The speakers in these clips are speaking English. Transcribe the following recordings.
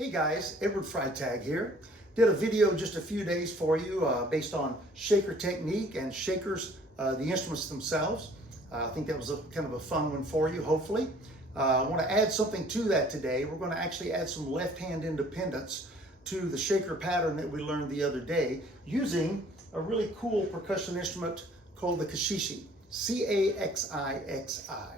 Hey guys, Edward Freytag here. Did a video just a few days for you based on shaker technique and shakers, the instruments themselves. I think that was kind of a fun one for you, hopefully. I want to add something to that today. We're going to actually add some left hand independence to the shaker pattern that we learned the other day using a really cool percussion instrument called the Caxixi, C-A-X-I-X-I.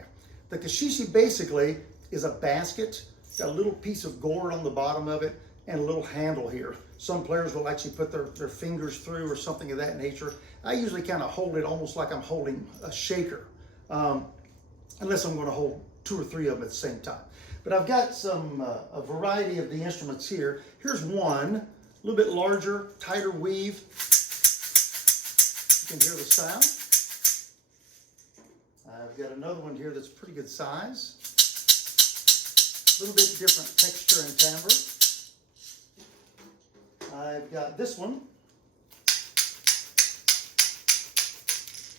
The Caxixi basically is a basket, got a little piece of gourd on the bottom of it and a little handle here. Some players will actually put their fingers through or something of that nature. I usually kind of hold it almost like I'm holding a shaker, unless I'm going to hold two or three of them at the same time. But I've got a variety of the instruments here. Here's one, a little bit larger, tighter weave. You can hear the sound. I've got another one here that's pretty good size. A little bit different texture and timbre. I've got this one.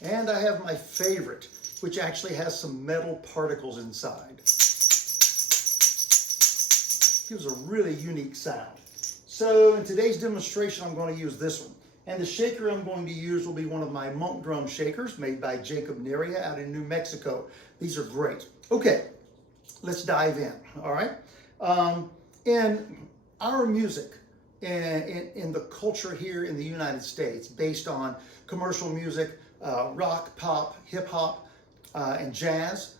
And I have my favorite, which actually has some metal particles inside. Gives a really unique sound. So in today's demonstration, I'm going to use this one. And the shaker I'm going to use will be one of my monk drum shakers made by Jacob Neria out in New Mexico. These are great. Okay, let's dive in, all right? In our music, in the culture here in the United States, based on commercial music, rock, pop, hip hop, and jazz,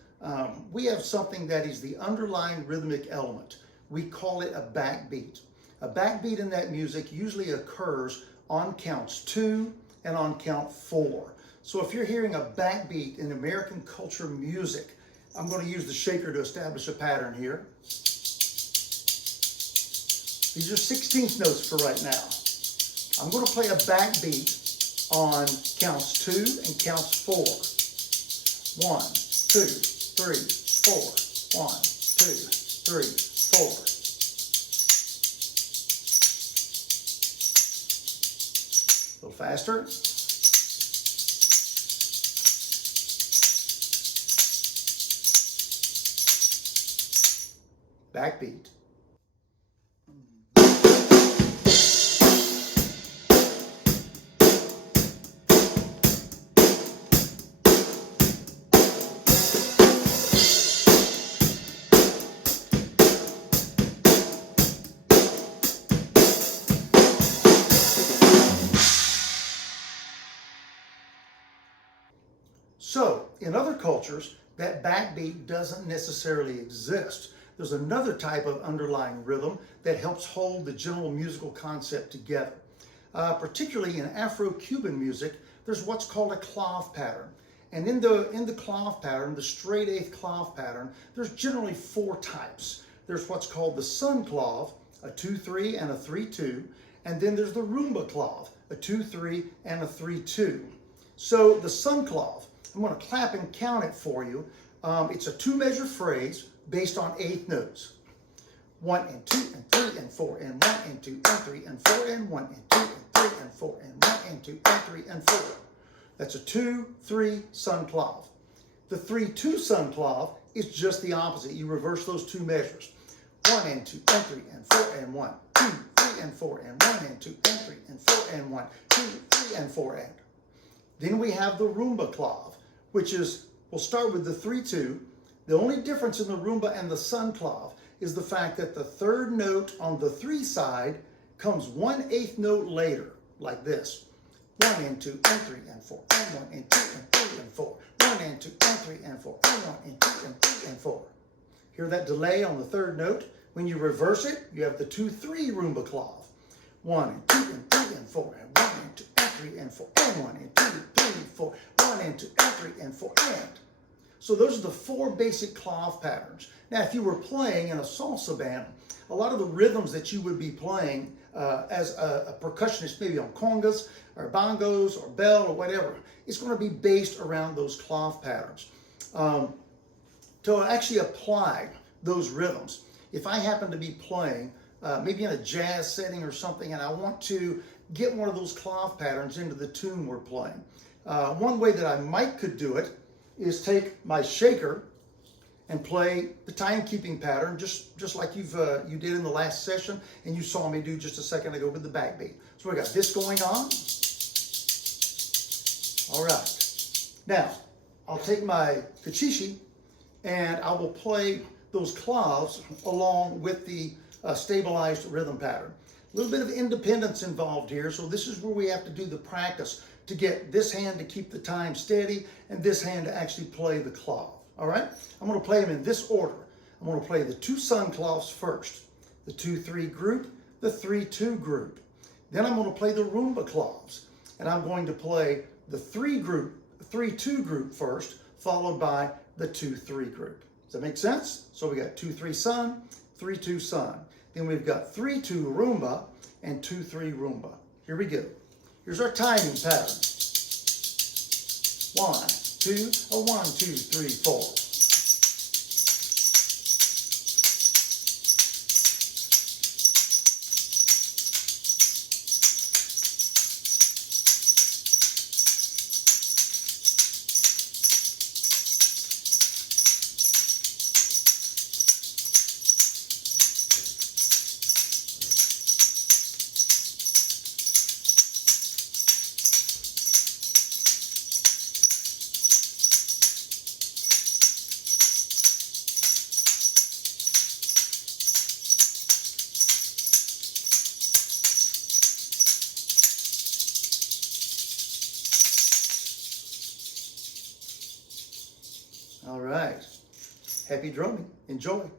we have something that is the underlying rhythmic element. We call it a backbeat. A backbeat in that music usually occurs on counts 2 and on count 4. So if you're hearing a backbeat in American culture music, I'm going to use the shaker to establish a pattern here. These are 16th notes for right now. I'm going to play a backbeat on counts 2 and counts 4. 1, 2, 3, 4. 1, 2, 3, 4. A little faster. Backbeat. So, in other cultures, that backbeat doesn't necessarily exist. There's another type of underlying rhythm that helps hold the general musical concept together. Particularly in Afro-Cuban music, there's what's called a clave pattern. And in the clave pattern, the straight eighth clave pattern, there's generally 4 types. There's what's called the sun clave, a 2-3 and a 3-2, and then there's the rumba clave, a 2-3 and a 3-2. So the sun clave, I'm going to clap and count it for you. It's a 2-measure phrase based on 8th notes. 1 and 2 and 3 and 4 and 1 and 2 and 3 and 4 and 1 and 2 and 3 and 4 and 1 and 2 and 3 and 4. That's a 2-3 sun clave. The 3-2 sun clave is just the opposite. You reverse those 2 measures. 1 and 2 and 3 and 4 and 1, 2, 3 and 4 and 1 and 2 and 3 and 4 and 1, 2, 3 and 4 and. Then we have the rumba clave, which is, we'll start with the 3-2. The only difference in the rumba and the sun clave is the fact that the 3rd note on the 3 side comes 1/8 note later, like this. 1 and 2 and 3 and 4, and 1 and 2 and 3 and 4, 1 and 2 and 3 and 4, and 1 and 2 and 3 and 4. Hear that delay on the 3rd note? When you reverse it, you have the 2-3 rumba clave. 1 and 2 and 3 and 4, and 1 and 2 and 3 and 4, and 1 and 2, 3, 4, 1 and 2 and 3 and 4 and. So those are the 4 basic clave patterns. Now, if you were playing in a salsa band, a lot of the rhythms that you would be playing as a percussionist, maybe on congas or bongos or bell or whatever, it's going to be based around those clave patterns. To actually apply those rhythms, if I happen to be playing maybe in a jazz setting or something and I want to get one of those clave patterns into the tune we're playing, one way that I could do it is take my shaker and play the timekeeping pattern, just like you did in the last session, and you saw me do just a second ago with the backbeat. So we got this going on. All right. Now, I'll take my Caxixi and I will play those claves along with the stabilized rhythm pattern. A little bit of independence involved here, so this is where we have to do the practice to get this hand to keep the time steady and this hand to actually play the clave. All right? I'm going to play them in this order. I'm going to play the 2 sun claves first, the 2-3 group, the 3-2 group. Then I'm going to play the rumba claves, and I'm going to play the 3-2 group first, followed by the 2-3 group. Does that make sense? So we got 2-3 sun, 3-2 sun. Then we've got 3-2 rumba and 2-3 rumba. Here we go. Here's our timing pattern. 1, 2, 1, 2, 3, 4. All right. Happy drumming. Enjoy.